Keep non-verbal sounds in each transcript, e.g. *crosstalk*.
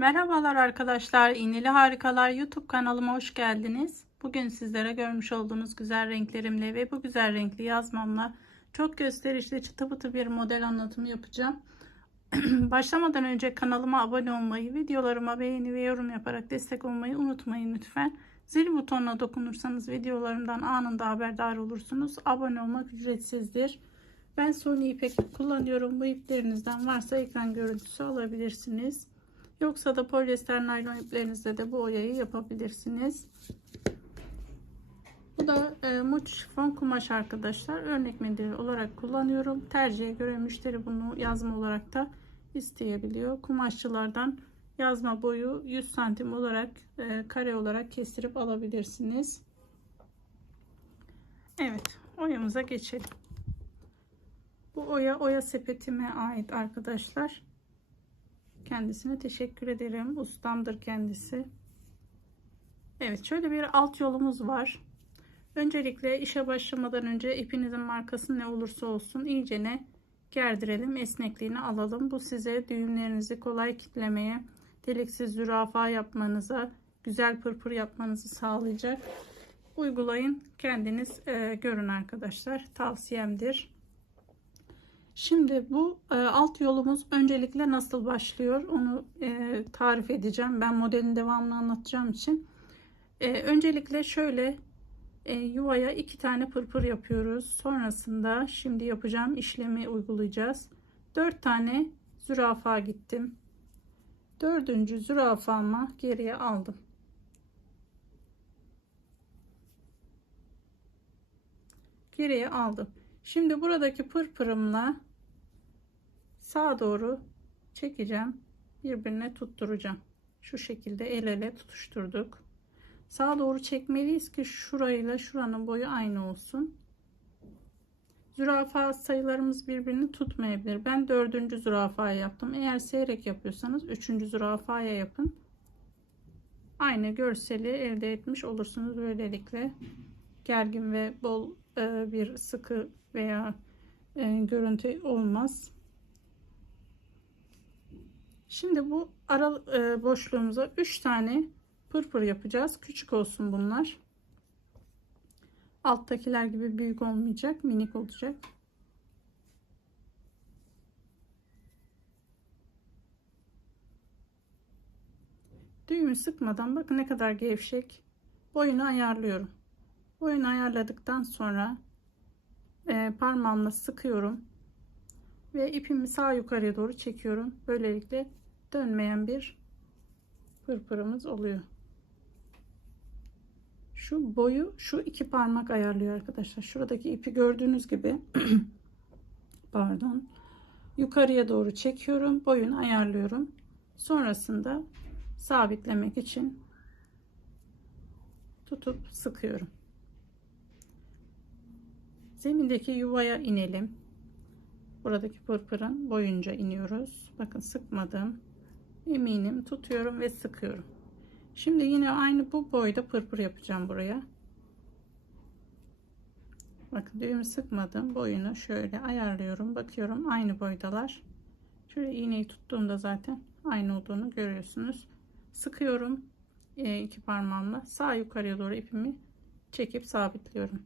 Merhabalar arkadaşlar. İğneli Harikalar YouTube kanalıma hoş geldiniz. Bugün sizlere görmüş olduğunuz güzel renklerimle ve bu güzel renkli yazmamla çok gösterişli çıtı pıtı bir model anlatımı yapacağım. *clears throat* Başlamadan önce kanalıma abone olmayı, videolarıma beğeni ve yorum yaparak destek olmayı unutmayın lütfen. Zil butonuna dokunursanız videolarımdan anında haberdar olursunuz. Abone olmak ücretsizdir. Ben Sony ipek kullanıyorum. Bu iplerinizden varsa ekran görüntüsü alabilirsiniz. Yoksa da polyester naylon iplerinizde de bu oyayı yapabilirsiniz. Bu da e, muç şifon kumaş arkadaşlar. Örnek mendil olarak kullanıyorum. Tercihe göre müşteri bunu yazma olarak da isteyebiliyor. Kumaşçılardan yazma boyu 100 santim olarak e, kare olarak kestirip alabilirsiniz. Evet oyamıza geçelim. Bu oya oya sepetime ait arkadaşlar. Kendisine teşekkür ederim. Ustamdır kendisi. Evet şöyle bir alt yolumuz var. Öncelikle işe başlamadan önce ipinizin markası ne olursa olsun iyice ne gerdirelim. Esnekliğini alalım. Bu size düğümlerinizi kolay kitlemeye, deliksiz zürafa yapmanıza, güzel pırpır yapmanızı sağlayacak. Uygulayın. Kendiniz e, görün arkadaşlar. Tavsiyemdir. Şimdi bu e, alt yolumuz öncelikle nasıl başlıyor onu e, tarif edeceğim. Ben modelin devamını anlatacağım için. E, öncelikle şöyle e, yuvaya iki tane pırpır yapıyoruz. Sonrasında şimdi yapacağım işlemi uygulayacağız. Dört tane zürafa gittim. Dördüncü zürafamı geriye aldım. Geriye aldım. Şimdi buradaki pırpırımla sağa doğru çekeceğim. Birbirine tutturacağım. Şu şekilde el ele tutuşturduk. Sağa doğru çekmeliyiz ki şurayla şuranın boyu aynı olsun. Zürafa sayılarımız birbirini tutmayabilir. Ben dördüncü zürafaya yaptım. Eğer seyrek yapıyorsanız üçüncü zürafaya yapın. Aynı görseli elde etmiş olursunuz böylelikle. Gergin ve bol e, bir sıkı veya e, görüntü olmaz. Şimdi bu ara e, boşluğumuza 3 tane pırpır yapacağız. Küçük olsun bunlar. Alttakiler gibi büyük olmayacak. Minik olacak. Düğümü sıkmadan bakın ne kadar gevşek. Boyunu ayarlıyorum. Boyunu ayarladıktan sonra e, parmağımla sıkıyorum. Ve ipimi sağ yukarıya doğru çekiyorum. Böylelikle dönmeyen bir pırpırımız oluyor. Şu boyu şu iki parmak ayarlıyor arkadaşlar. Şuradaki ipi gördüğünüz gibi *clears throat* pardon yukarıya doğru çekiyorum. Boyunu ayarlıyorum. Sonrasında sabitlemek için tutup sıkıyorum. Zemindeki yuvaya inelim. Buradaki pırpırın boyunca iniyoruz. Bakın sıkmadım. Eminim tutuyorum ve sıkıyorum. Şimdi yine aynı bu boyda pırpır yapacağım buraya. Bakın düğümü sıkmadım. Boyunu şöyle ayarlıyorum. Bakıyorum aynı boydalar. Şöyle iğneyi tuttuğumda zaten aynı olduğunu görüyorsunuz. Sıkıyorum e, iki parmağımla. Sağ yukarıya doğru ipimi çekip sabitliyorum.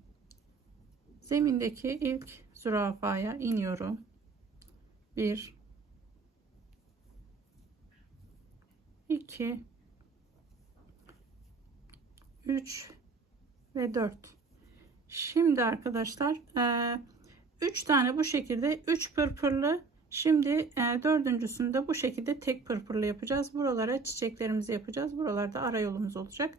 Zemindeki ilk zürafaya iniyorum. 1 2 3 ve 4 şimdi arkadaşlar 3 e, tane bu şekilde 3 pırpırlı. Şimdi e, dördüncüsünde bu şekilde tek pırpırlı yapacağız. Buralara çiçeklerimizi yapacağız. Buralarda ara yolumuz olacak.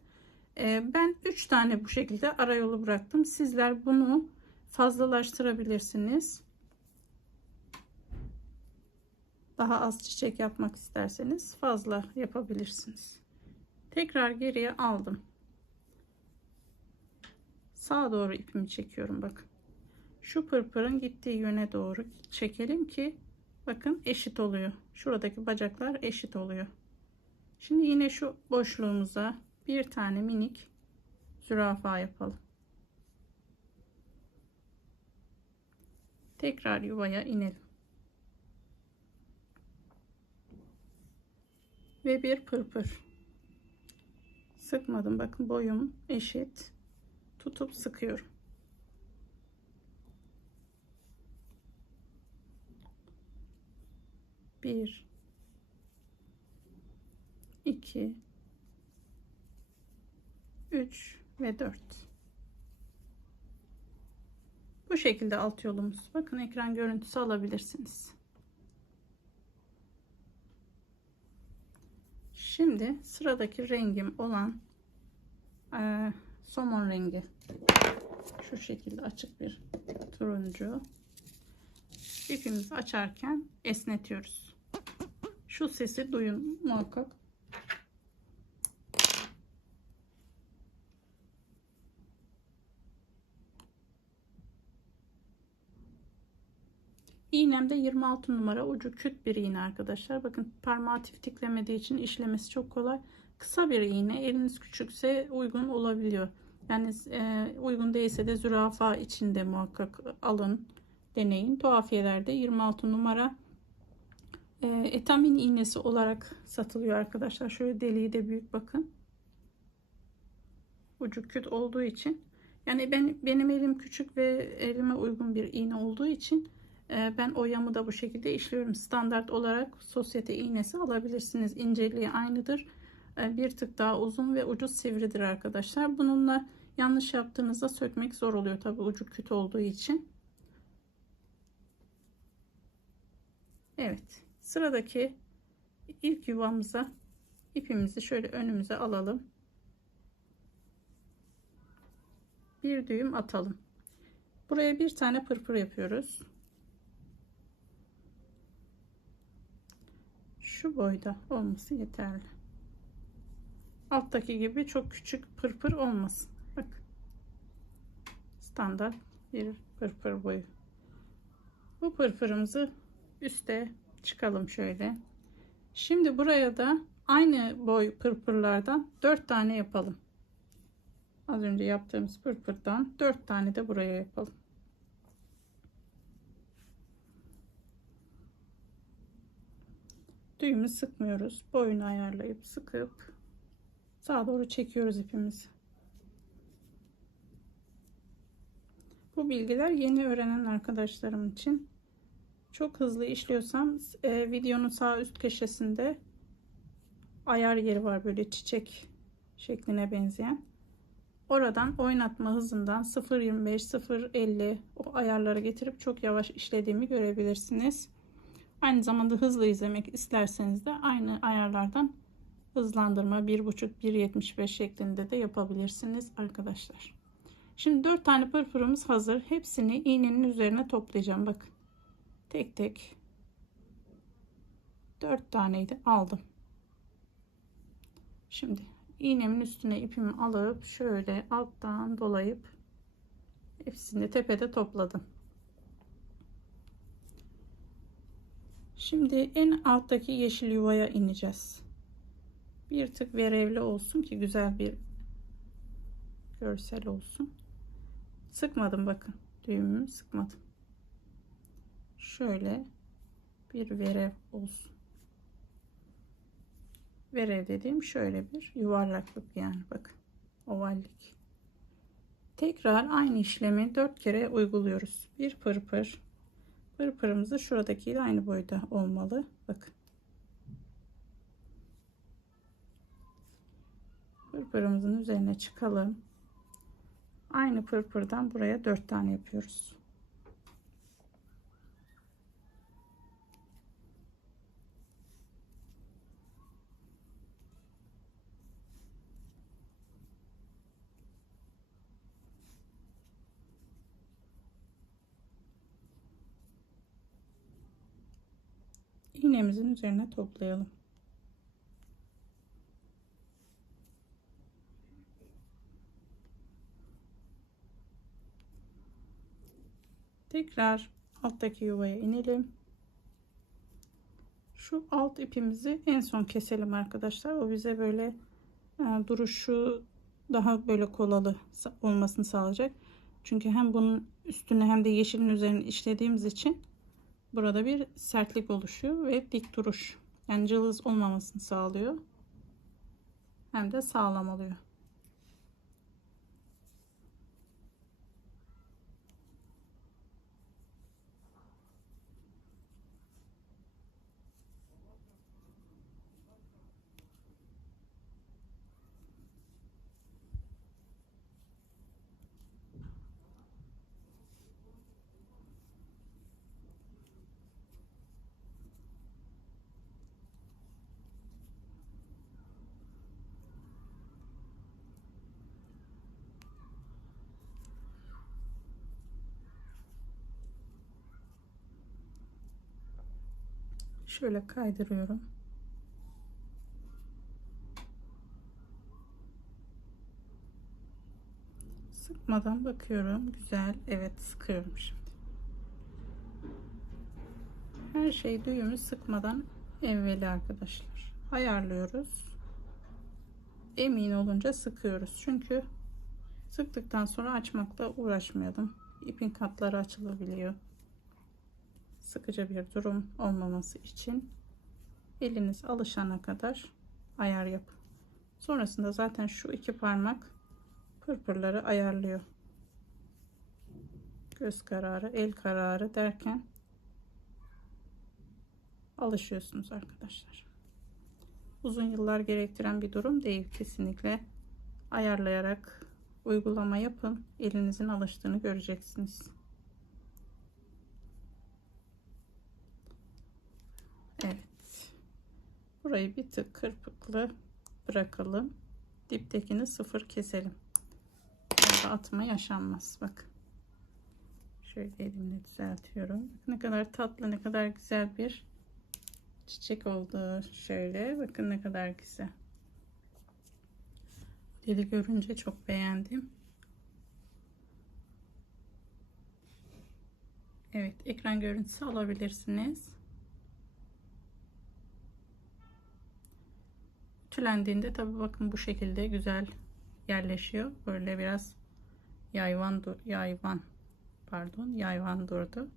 E, ben 3 tane bu şekilde ara yolu bıraktım. Sizler bunu fazlalaştırabilirsiniz daha az çiçek yapmak isterseniz fazla yapabilirsiniz. Tekrar geriye aldım. Sağa doğru ipimi çekiyorum bakın. Şu pırpırın gittiği yöne doğru çekelim ki bakın eşit oluyor. Şuradaki bacaklar eşit oluyor. Şimdi yine şu boşluğumuza bir tane minik zürafa yapalım. Tekrar yuvaya inelim. Ve bir pırpır. Sıkmadım. Bakın boyum eşit. Tutup sıkıyorum. Bir, iki, üç ve dört. Bu şekilde alt yolumuz. Bakın ekran görüntüsü alabilirsiniz. Şimdi sıradaki rengim olan e, somon rengi. Şu şekilde açık bir turuncu. İpimizi açarken esnetiyoruz. Şu sesi duyun muhakkak. İğnemde 26 numara ucu küt bir iğne arkadaşlar. Bakın parmağı tiftiklemediği için işlemesi çok kolay. Kısa bir iğne. Eliniz küçükse uygun olabiliyor. Yani e, uygun değilse de zürafa içinde muhakkak alın. Deneyin. Tuhafiyelerde 26 numara e, etamin iğnesi olarak satılıyor arkadaşlar. Şöyle deliği de büyük bakın. Ucu küt olduğu için. Yani ben benim elim küçük ve elime uygun bir iğne olduğu için ben oyamı da bu şekilde işliyorum. Standart olarak sosyete iğnesi alabilirsiniz. İnceliği aynıdır. Ee, bir tık daha uzun ve ucu sivridir arkadaşlar. Bununla yanlış yaptığınızda sökmek zor oluyor tabi ucu küt olduğu için. Evet. Sıradaki ilk yuvamıza ipimizi şöyle önümüze alalım. Bir düğüm atalım. Buraya bir tane pırpır yapıyoruz. Şu boyda olması yeterli. Alttaki gibi çok küçük pırpır olmasın. Bak. Standart bir pırpır boyu. Bu pırpırımızı üste çıkalım şöyle. Şimdi buraya da aynı boy pırpırlardan 4 tane yapalım. Az önce yaptığımız pırpırdan 4 tane de buraya yapalım. Düğümü sıkmıyoruz. Boyunu ayarlayıp sıkıp sağa doğru çekiyoruz ipimizi. Bu bilgiler yeni öğrenen arkadaşlarım için. Çok hızlı işliyorsam e, videonun sağ üst köşesinde ayar yeri var böyle çiçek şekline benzeyen. Oradan oynatma hızından 0.25 0.50 o ayarları getirip çok yavaş işlediğimi görebilirsiniz. Aynı zamanda hızlı izlemek isterseniz de aynı ayarlardan hızlandırma 1.5-1.75 şeklinde de yapabilirsiniz arkadaşlar. Şimdi 4 tane pırpırımız hazır. Hepsini iğnenin üzerine toplayacağım. Bakın. Tek tek 4 taneydi aldım. Şimdi iğnemin üstüne ipimi alıp şöyle alttan dolayıp hepsini tepede topladım. Şimdi en alttaki yeşil yuvaya ineceğiz. Bir tık verevli olsun ki güzel bir görsel olsun. Sıkmadım bakın. Düğümümü sıkmadım. Şöyle bir verev olsun. Verev dediğim şöyle bir yuvarlaklık yani bakın. Ovallik. Tekrar aynı işlemi dört kere uyguluyoruz. Bir pırpır Pırpırımızı şuradakiyle aynı boyda olmalı. Bakın. Pırpırımızın üzerine çıkalım. Aynı pırpırdan buraya dört tane yapıyoruz. İğnemizin üzerine toplayalım. Tekrar alttaki yuvaya inelim. Şu alt ipimizi en son keselim arkadaşlar. O bize böyle e, duruşu daha böyle kolalı olmasını sağlayacak. Çünkü hem bunun üstüne hem de yeşilin üzerine işlediğimiz için burada bir sertlik oluşuyor ve dik duruş Yani cılız olmamasını sağlıyor. Hem de sağlam oluyor. Şöyle kaydırıyorum. Sıkmadan bakıyorum. Güzel. Evet sıkıyorum şimdi. Her şey düğümü sıkmadan evveli arkadaşlar. Ayarlıyoruz. Emin olunca sıkıyoruz. Çünkü sıktıktan sonra açmakla uğraşmayalım. İpin katları açılabiliyor sıkıcı bir durum olmaması için eliniz alışana kadar ayar yapın. Sonrasında zaten şu iki parmak pırpırları ayarlıyor. Göz kararı, el kararı derken alışıyorsunuz arkadaşlar. Uzun yıllar gerektiren bir durum değil kesinlikle. Ayarlayarak uygulama yapın. Elinizin alıştığını göreceksiniz. Evet. Burayı bir tık kırpıklı bırakalım. Diptekini sıfır keselim. Burada atma yaşanmaz. Bak. Şöyle elimle düzeltiyorum. Ne kadar tatlı, ne kadar güzel bir çiçek oldu. Şöyle bakın ne kadar güzel. Dili görünce çok beğendim. Evet, ekran görüntüsü alabilirsiniz. Tülendiğinde tabi bakın bu şekilde güzel yerleşiyor. Böyle biraz yayvan yayvan pardon yayvan durdu.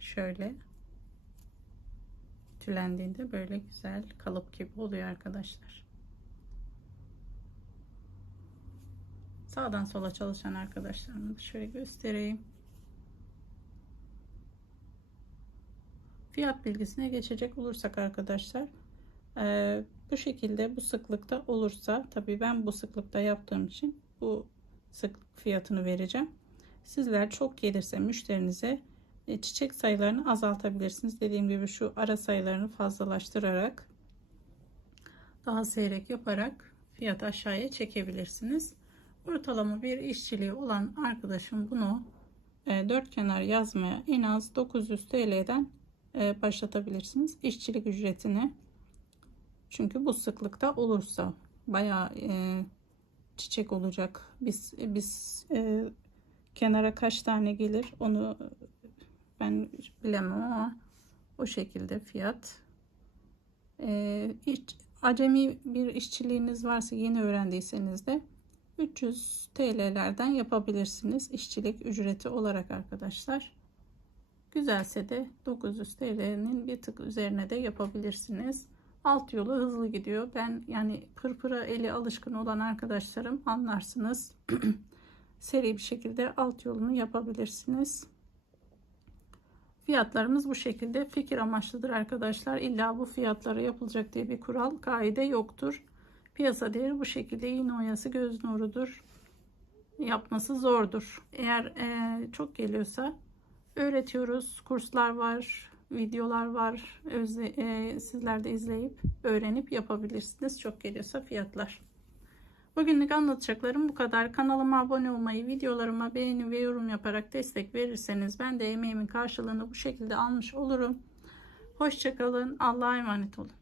Şöyle tülendiğinde böyle güzel kalıp gibi oluyor arkadaşlar. Sağdan sola çalışan arkadaşlarımı da şöyle göstereyim. Fiyat bilgisine geçecek olursak arkadaşlar bu şekilde bu sıklıkta olursa tabii ben bu sıklıkta yaptığım için bu sıklık fiyatını vereceğim. Sizler çok gelirse müşterinize e, çiçek sayılarını azaltabilirsiniz. Dediğim gibi şu ara sayılarını fazlalaştırarak daha seyrek yaparak fiyat aşağıya çekebilirsiniz. Ortalama bir işçiliği olan arkadaşım bunu e, dört kenar yazmaya en az 900 TL'den e, başlatabilirsiniz. İşçilik ücretini çünkü bu sıklıkta olursa bayağı e, çiçek olacak. Biz biz e, kenara kaç tane gelir onu ben bilemem ama o şekilde fiyat. E, hiç, acemi bir işçiliğiniz varsa yeni öğrendiyseniz de 300 TL'lerden yapabilirsiniz işçilik ücreti olarak arkadaşlar. Güzelse de 900 TL'nin bir tık üzerine de yapabilirsiniz alt yolu hızlı gidiyor. Ben yani pırpıra eli alışkın olan arkadaşlarım anlarsınız. *clears throat* Seri bir şekilde alt yolunu yapabilirsiniz. Fiyatlarımız bu şekilde fikir amaçlıdır arkadaşlar. İlla bu fiyatlara yapılacak diye bir kural kaide yoktur. Piyasa değeri bu şekilde iğne oyası göz nurudur. Yapması zordur. Eğer e, çok geliyorsa öğretiyoruz. Kurslar var videolar var. Özle, e, sizler de izleyip öğrenip yapabilirsiniz. Çok geliyorsa fiyatlar. Bugünlük anlatacaklarım bu kadar. Kanalıma abone olmayı, videolarıma beğeni ve yorum yaparak destek verirseniz ben de emeğimin karşılığını bu şekilde almış olurum. Hoşçakalın. Allah'a emanet olun.